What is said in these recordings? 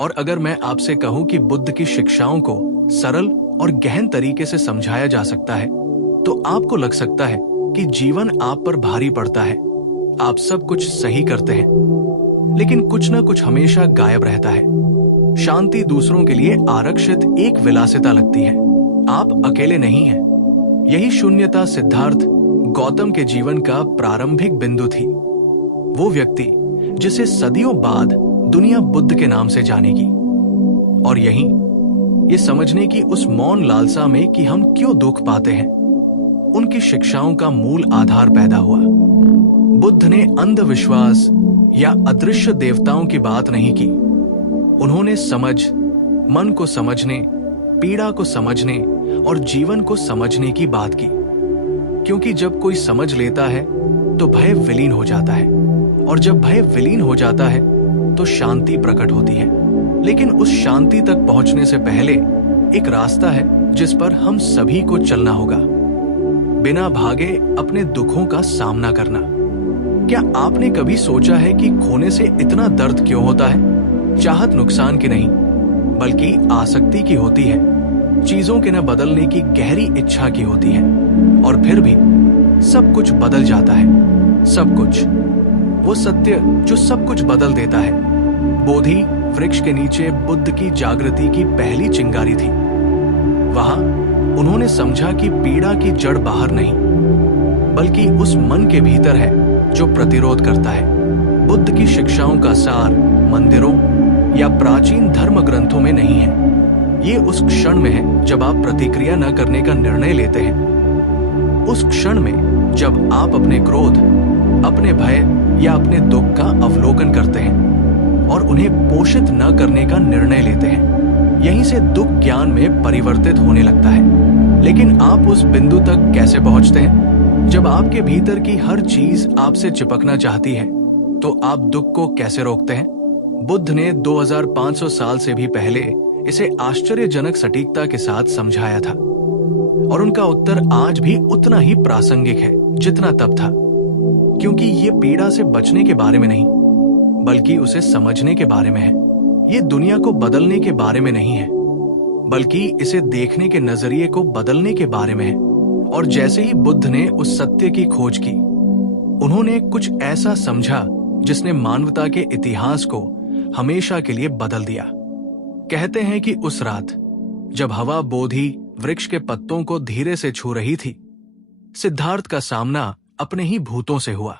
और अगर मैं आपसे कहूं कि बुद्ध की शिक्षाओं को सरल और गहन तरीके से समझाया जा सकता है, तो आपको लग सकता है कि जीवन आप पर भारी पड़ता है। आप सब कुछ सही करते हैं, लेकिन कुछ न कुछ हमेशा गायब रहता है। शांति दूसरों के लिए आरक्षित एक विलासिता लगती है। आप अकेले नहीं हैं। यही शून्यता सिद्धार्थ गौतम के जीवन का प्रारंभिक बिंदु थी। वो व्यक्ति जिसे सदियों बाद दुनिया बुद्ध के नाम से जानेगी। और यही ये समझने की उस मौन लालसा में कि हम क्यों दुख पाते हैं, उनकी शिक्षाओं का मूल आधार पैदा हुआ। बुद्ध ने अंधविश्वास या अदृश्य देवताओं की बात नहीं की। उन्होंने समझ, मन को समझने, पीड़ा को समझने और जीवन को समझने की बात की। क्योंकि जब कोई समझ लेता है तो भय विलीन हो जाता है, और जब भय विलीन हो जाता है तो शांति प्रकट होती है। लेकिन उस शांति तक पहुंचने से पहले एक रास्ता है जिस पर हम सभी को चलना होगा, बिना भागे अपने दुखों का सामना करना। क्या आपने कभी सोचा है कि खोने से इतना दर्द क्यों होता है? चाहत नुकसान की नहीं, बल्कि आसक्ति की होती है। चीजों के न बदलने की गहरी इच्छा की होती है। और फिर भी सब कुछ बदल जाता है। सब कुछ, वो सत्य जो सब कुछ बदल देता है। बोधि वृक्ष के नीचे बुद्ध की जागृति की पहली चिंगारी थी। वहां उन्होंने समझा कि पीड़ा की जड़ बाहर नहीं, बल्कि उस मन के भीतर है जो प्रतिरोध करता है। बुद्ध की शिक्षाओं का सार मंदिरों या प्राचीन धर्म ग्रंथों में नहीं है। ये उस क्षण में है जब आप प्रतिक्रिया न करने का निर्णय लेते हैं। उस क्षण में जब आप अपने क्रोध, अपने भय या अपने दुख का अवलोकन करते हैं और उन्हें पोषित न करने का निर्णय लेते हैं। यहीं से दुख ज्ञान में परिवर्तित होने लगता है। लेकिन आप उस बिंदु तक कैसे पहुंचते हैं? जब आपके भीतर की हर चीज आपसे चिपकना चाहती है, तो आप दुख को कैसे रोकते हैं? बुद्ध ने 2500 साल से भी पहले इसे आश्चर्यजनक सटीकता के साथ समझाया था, और उनका उत्तर आज भी उतना ही प्रासंगिक है जितना तब था। क्योंकि ये पीड़ा से बचने के बारे में नहीं, बल्कि उसे समझने के बारे में है। ये दुनिया को बदलने के बारे में नहीं है, बल्कि इसे देखने के नजरिए को बदलने के बारे में है। और जैसे ही बुद्ध ने उस सत्य की खोज की, उन्होंने कुछ ऐसा समझा जिसने मानवता के इतिहास को हमेशा के लिए बदल दिया। कहते हैं कि उस रात जब हवा बोधि वृक्ष के पत्तों को धीरे से छू रही थी, सिद्धार्थ का सामना अपने ही भूतों से हुआ।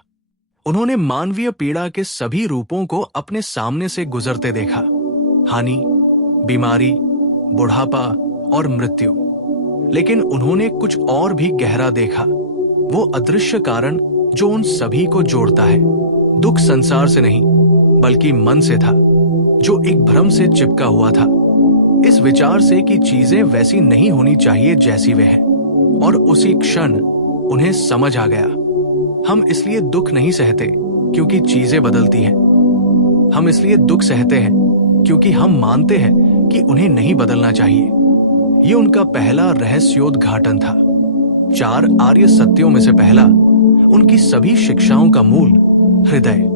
उन्होंने मानवीय पीड़ा के सभी रूपों को अपने सामने से गुजरते देखा। हानि, बीमारी, बुढ़ापा और मृत्यु। लेकिन उन्होंने कुछ और भी गहरा देखा, वो अदृश्य कारण जो उन सभी को जोड़ता है। दुख संसार से नहीं, बल्कि मन से था, जो एक भ्रम से चिपका हुआ था, इस विचार से कि चीजें वैसी नहीं होनी चाहिए जैसी वे हैं। और उसी क्षण उन्हें समझ आ गया, हम इसलिए दुख नहीं सहते क्योंकि चीजें बदलती हैं। हम इसलिए दुख सहते हैं क्योंकि हम मानते हैं कि उन्हें नहीं बदलना चाहिए। ये उनका पहला रहस्योद्घाटन था। 4 आर्य सत्यों में से पहला, उनकी सभी शिक्षाओं का मूल हृदय।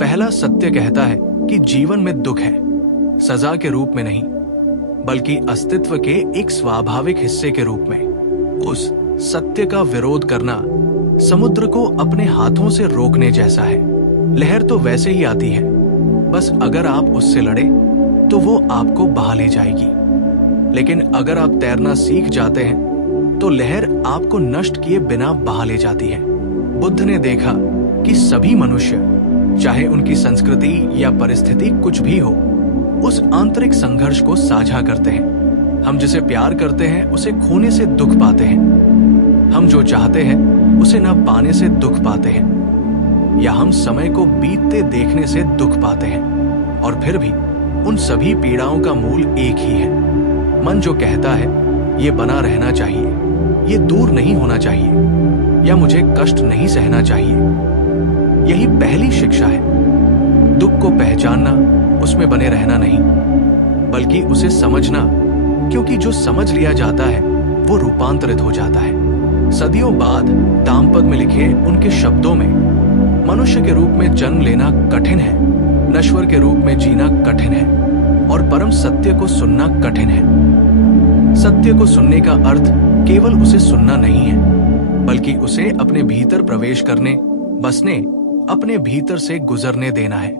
पहला सत्य कहता है कि जीवन में दुख है, सजा के रूप में नहीं, बल्कि अस्तित्व के एक स्वाभाविक हिस्से के रूप में। उस सत्य का विरोध करना समुद्र को अपने हाथों से रोकने जैसा है। लहर तो वैसे ही आती है, बस अगर आप उससे लड़े तो वो आपको बहा ले जाएगी। लेकिन अगर आप तैरना सीख जाते हैं तो लहर आपको नष्ट किए बिना बहा ले जाती है। बुद्ध ने देखा कि सभी मनुष्य, चाहे उनकी संस्कृति या परिस्थिति कुछ भी हो, उस आंतरिक संघर्ष को साझा करते हैं। हम जिसे प्यार करते हैं उसे खोने से दुख पाते हैं। हम जो चाहते हैं उसे न पाने से दुख पाते हैं, या हम समय को बीतते देखने से दुख पाते हैं। और फिर भी उन सभी पीड़ाओं का मूल एक ही है। मन जो कहता है ये बना रहना चाहिए, ये दूर नहीं होना चाहिए, या मुझे कष्ट नहीं सहना चाहिए। यही पहली शिक्षा है। दुख को पहचानना, उसमें बने रहना नहीं, बल्कि उसे समझना, क्योंकि जो समझ लिया जाता है वो रूपांतरित हो जाता है। सदियों बाद दामपद में लिखे उनके शब्दों में, मनुष्य के रूप में जन्म लेना कठिन है, नश्वर के रूप में जीना कठिन है, और परम सत्य को सुनना कठिन है। सत्य को सुनने का अर्थ केवल उसे सुनना नहीं है, बल्कि उसे अपने भीतर प्रवेश करने, बसने, अपने भीतर से गुजरने देना है।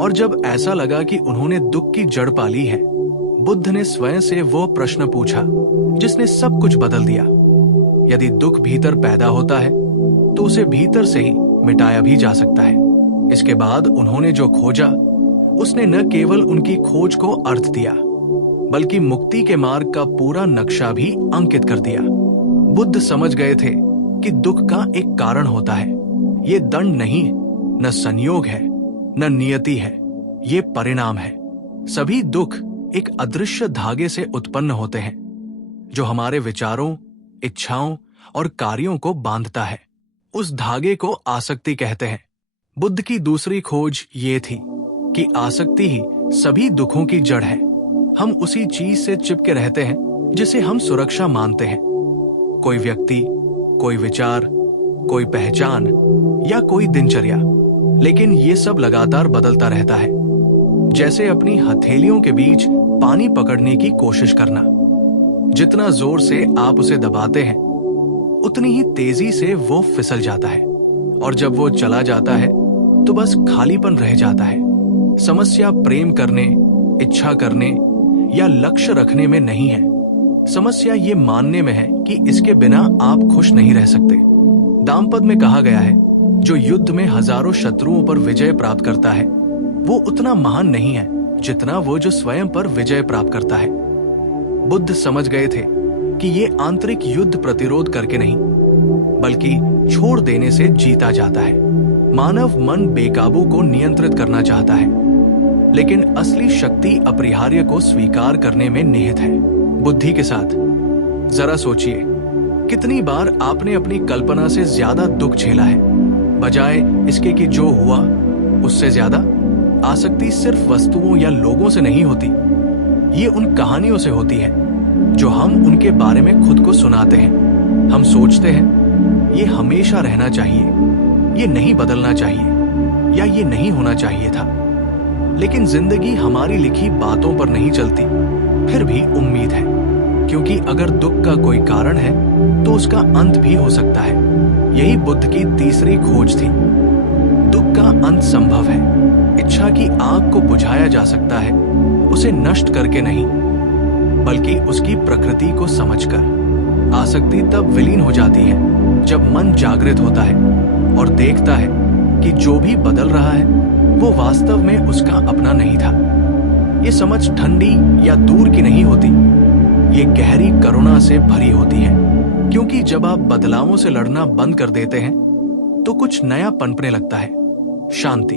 और जब ऐसा लगा कि उन्होंने दुख की जड़ पाली है, बुद्ध ने स्वयं से वो प्रश्न पूछा जिसने सब कुछ बदल दिया। यदि दुख भीतर पैदा होता है तो उसे भीतर से ही मिटाया भी जा सकता है। इसके बाद उन्होंने जो खोजा, उसने न केवल उनकी खोज को अर्थ दिया, बल्कि मुक्ति के मार्ग का पूरा नक्शा भी अंकित कर दिया। बुद्ध समझ गए थे कि दुख का एक कारण होता है। ये दंड नहीं, न संयोग है, न नियति है, ये परिणाम है। सभी दुख एक अदृश्य धागे से उत्पन्न होते हैं, जो हमारे विचारों, इच्छाओं और कार्यों को बांधता है। उस धागे को आसक्ति कहते हैं। बुद्ध की दूसरी खोज ये थी कि आसक्ति ही सभी दुखों की जड़ है। हम उसी चीज से चिपके रहते हैं जिसे हम सुरक्षा मानते हैं। कोई व्यक्ति, कोई विचार, कोई पहचान या कोई दिनचर्या। लेकिन ये सब लगातार बदलता रहता है, जैसे अपनी हथेलियों के बीच पानी पकड़ने की कोशिश करना। जितना जोर से आप उसे दबाते हैं, उतनी ही तेजी से वो फिसल जाता है, और जब वो चला जाता है तो बस खालीपन रह जाता है। समस्या प्रेम करने, इच्छा करने या लक्ष्य रखने में नहीं है। समस्या ये मानने में है कि इसके बिना आप खुश नहीं रह सकते। दामपद में कहा गया है, जो युद्ध में हजारों शत्रुओं पर विजय प्राप्त करता है, वो उतना महान नहीं है जितना वो जो स्वयं पर विजय प्राप्त करता है। बुद्ध समझ गए थे कि ये आंतरिक युद्ध प्रतिरोध करके नहीं, बल्कि छोड़ देने से जीता जाता है। मानव मन बेकाबू को नियंत्रित करना चाहता है, लेकिन असली शक्ति अपरिहार्य को स्वीकार करने में निहित है। बुद्धि के साथ जरा सोचिए, कितनी बार आपने अपनी कल्पना से ज्यादा दुख झेला है, बजाय इसके कि जो हुआ उससे ज्यादा। आसक्ति सिर्फ वस्तुओं या लोगों से नहीं होती, ये उन कहानियों से होती है जो हम उनके बारे में खुद को सुनाते हैं। हम सोचते हैं ये हमेशा रहना चाहिए, ये नहीं बदलना चाहिए, या ये नहीं होना चाहिए था। लेकिन जिंदगी हमारी लिखी बातों पर नहीं चलती। फिर भी उम्मीद है, क्योंकि अगर दुख का कोई कारण है तो उसका अंत भी हो सकता है। यही बुद्ध की तीसरी खोज थी। दुख का अंत संभव है। इच्छा की आग को बुझाया जा सकता है, उसे नष्ट करके नहीं, बल्कि उसकी प्रकृति को समझकर। आसक्ति तब विलीन हो जाती है जब मन जागृत होता है और देखता है कि जो भी बदल रहा है वो वास्तव में उसका अपना नहीं था। ये समझ ठंडी या दूर की नहीं होती, ये गहरी करुणा से भरी होती है। क्योंकि जब आप बदलावों से लड़ना बंद कर देते हैं तो कुछ नया पनपने लगता है। शांति,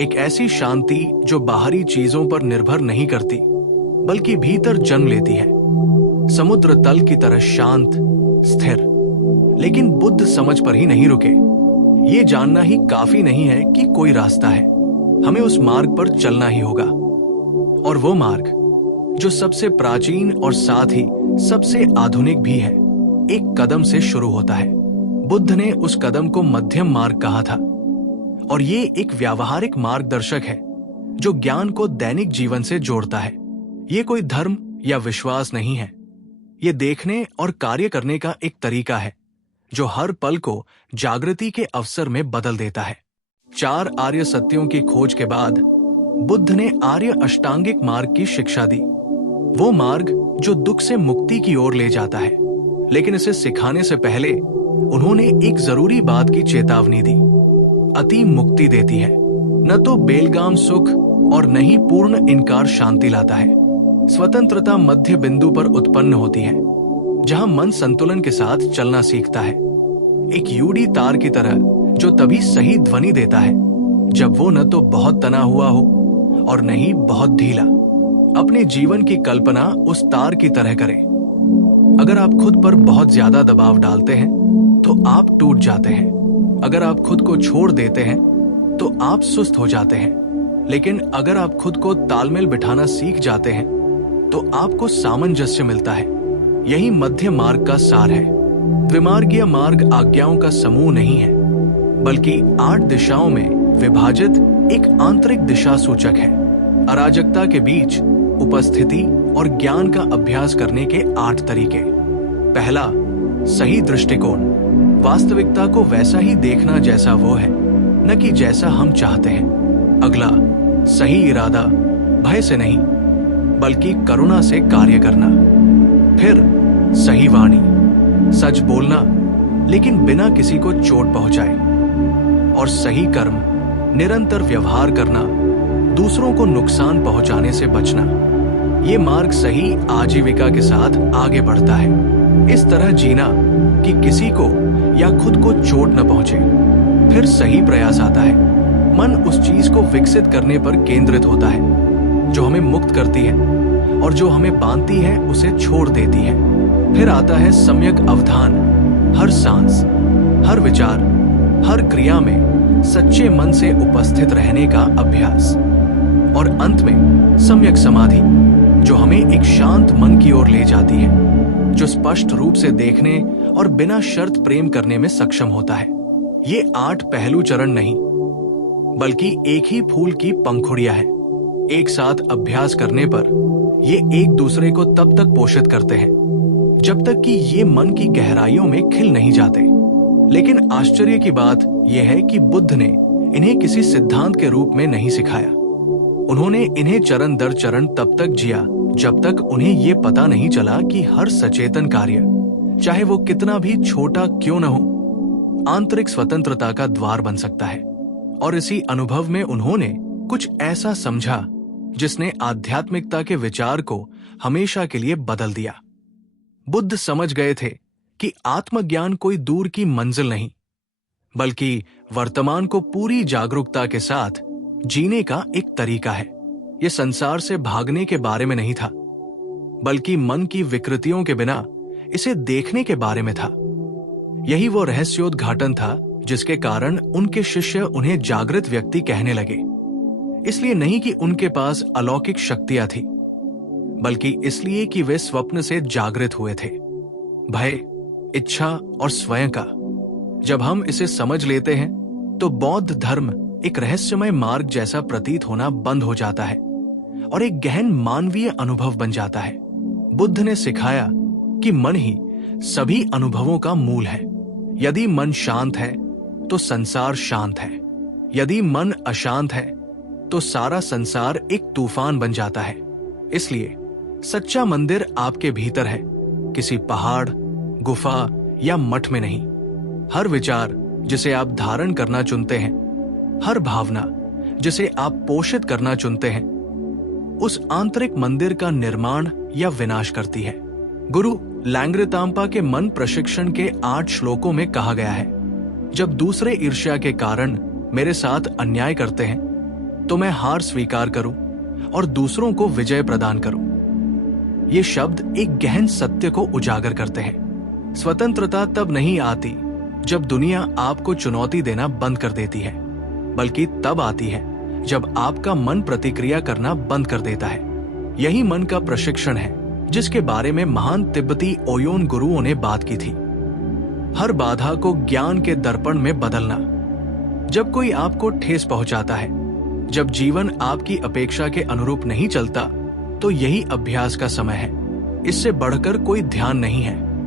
एक ऐसी शांति जो बाहरी चीजों पर निर्भर नहीं करती, बल्कि भीतर जन्म लेती है। समुद्र तल की तरह शांत, स्थिर। लेकिन बुद्ध समझ पर ही नहीं रुके। ये जानना ही काफी नहीं है कि कोई रास्ता है, हमें उस मार्ग पर चलना ही होगा। और वो मार्ग जो सबसे प्राचीन और साथ ही सबसे आधुनिक भी है, एक कदम से शुरू होता है। बुद्ध ने उस कदम को मध्यम मार्ग कहा था, और ये एक व्यावहारिक मार्गदर्शक है जो ज्ञान को दैनिक जीवन से जोड़ता है। ये कोई धर्म या विश्वास नहीं है, ये देखने और कार्य करने का एक तरीका है जो हर पल को जागृति के अवसर में बदल देता है। 4 आर्य सत्यों की खोज के बाद बुद्ध ने आर्य अष्टांगिक मार्ग की शिक्षा दी। वो मार्ग जो दुख से मुक्ति की ओर ले जाता है। लेकिन इसे सिखाने से पहले उन्होंने एक जरूरी बात की चेतावनी दी। अति मुक्ति देती है, न तो बेलगाम सुख और न ही पूर्ण इनकार शांति लाता है। स्वतंत्रता मध्य बिंदु पर उत्पन्न होती है, जहां मन संतुलन के साथ चलना सीखता है, एक यूडी तार की तरह जो तभी सही ध्वनि देता है जब वो न तो बहुत तना हुआ हो और न ही बहुत ढीला। अपने जीवन की कल्पना उस तार की तरह करें। अगर आप खुद पर बहुत ज्यादा दबाव डालते हैं तो आप टूट जाते हैं। अगर आप खुद को छोड़ देते हैं तो आप सुस्त हो जाते हैं। लेकिन अगर आप खुद को तालमेल बिठाना सीख जाते हैं तो आपको सामंजस्य मिलता है। यही मध्य मार्ग का सार है। द्विमार्गीय मार्ग आज्ञाओं का समूह नहीं है, बल्कि 8 दिशाओं में विभाजित एक आंतरिक दिशा सूचक है। अराजकता के बीच उपस्थिति और ज्ञान का अभ्यास करने के 8 तरीके। पहला, सही दृष्टिकोण। वास्तविकता को वैसा ही देखना जैसा वो है, न कि जैसा हम चाहते हैं। अगला, सही इरादा। भय से नहीं, बल्कि करुणा से कार्य करना। फिर सही वाणी। सच बोलना, लेकिन बिना किसी को चोट पहुंचाए। और सही कर्म। निरंतर व्यवहार करना, दूसरों को नुकसान पहुंचाने से बचना। ये मार्ग सही आजीविका के साथ आगे बढ़ता है। इस तरह जीना कि किसी को या खुद को चोट न पहुंचे। फिर सही प्रयास आता है। मन उस चीज को विकसित करने पर केंद्रित होता है जो हमें मुक्त करती है, और जो हमें बांधती है उसे छोड़ देती है। फिर आता है सम्यक अवधान। हर सांस, हर विचार, हर क्रिया में सच्चे मन से उपस्थित रहने का अभ्यास। और अंत में सम्यक समाधि, जो हमें एक शांत मन की ओर ले जाती है, जो स्पष्ट रूप से देखने और बिना शर्त प्रेम करने में सक्षम होता है। ये 8 पहलू चरण नहीं, बल्कि एक ही फूल की पंखुड़ियां हैं। एक साथ अभ्यास करने पर ये एक दूसरे को तब तक पोषित करते हैं जब तक कि ये मन की गहराइयों में खिल नहीं जाते। लेकिन आश्चर्य की बात यह है कि बुद्ध ने इन्हें किसी सिद्धांत के रूप में नहीं सिखाया। उन्होंने इन्हें चरण दर चरण तब तक जिया जब तक उन्हें ये पता नहीं चला कि हर सचेतन कार्य, चाहे वो कितना भी छोटा क्यों न हो, आंतरिक स्वतंत्रता का द्वार बन सकता है। और इसी अनुभव में उन्होंने कुछ ऐसा समझा जिसने आध्यात्मिकता के विचार को हमेशा के लिए बदल दिया। बुद्ध समझ गए थे कि आत्मज्ञान कोई दूर की मंजिल नहीं, बल्कि वर्तमान को पूरी जागरूकता के साथ जीने का एक तरीका है। यह संसार से भागने के बारे में नहीं था, बल्कि मन की विकृतियों के बिना इसे देखने के बारे में था। यही वो रहस्योद्घाटन था जिसके कारण उनके शिष्य उन्हें जागृत व्यक्ति कहने लगे। इसलिए नहीं कि उनके पास अलौकिक शक्तियां थी, बल्कि इसलिए कि वे स्वप्न से जागृत हुए थे। भय, इच्छा और स्वयं का। जब हम इसे समझ लेते हैं तो बौद्ध धर्म एक रहस्यमय मार्ग जैसा प्रतीत होना बंद हो जाता है और एक गहन मानवीय अनुभव बन जाता है। बुद्ध ने सिखाया कि मन ही सभी अनुभवों का मूल है। यदि मन शांत है तो संसार शांत है। यदि मन अशांत है तो सारा संसार एक तूफान बन जाता है। इसलिए सच्चा मंदिर आपके भीतर है, किसी पहाड़, गुफा या मठ में नहीं। हर विचार जिसे आप धारण करना चुनते हैं, हर भावना जिसे आप पोषित करना चुनते हैं, उस आंतरिक मंदिर का निर्माण या विनाश करती है। गुरु लैंग्रे तांपा के मन प्रशिक्षण के 8 श्लोकों में कहा गया है, जब दूसरे ईर्ष्या के कारण मेरे साथ अन्याय करते हैं तो मैं हार स्वीकार करूं और दूसरों को विजय प्रदान करूं। ये शब्द एक गहन सत्य को उजागर करते हैं। स्वतंत्रता तब नहीं आती जब दुनिया आपको चुनौती देना बंद कर देती है, बल्कि तब आती है जब आपका मन प्रतिक्रिया करना बंद कर देता है। यही मन का प्रशिक्षण है जिसके बारे में महान तिब्बती ओयोन गुरुओं ने बात की थी। हर बाधा को ज्ञान के दर्पण में बदलना। जब कोई आपको ठेस पहुंचाता है, जब जीवन आपकी अपेक्षा के अनुरूप नहीं चलता, तो यही अभ्यास का समय है। इससे बढ़कर कोई ध्यान नहीं है।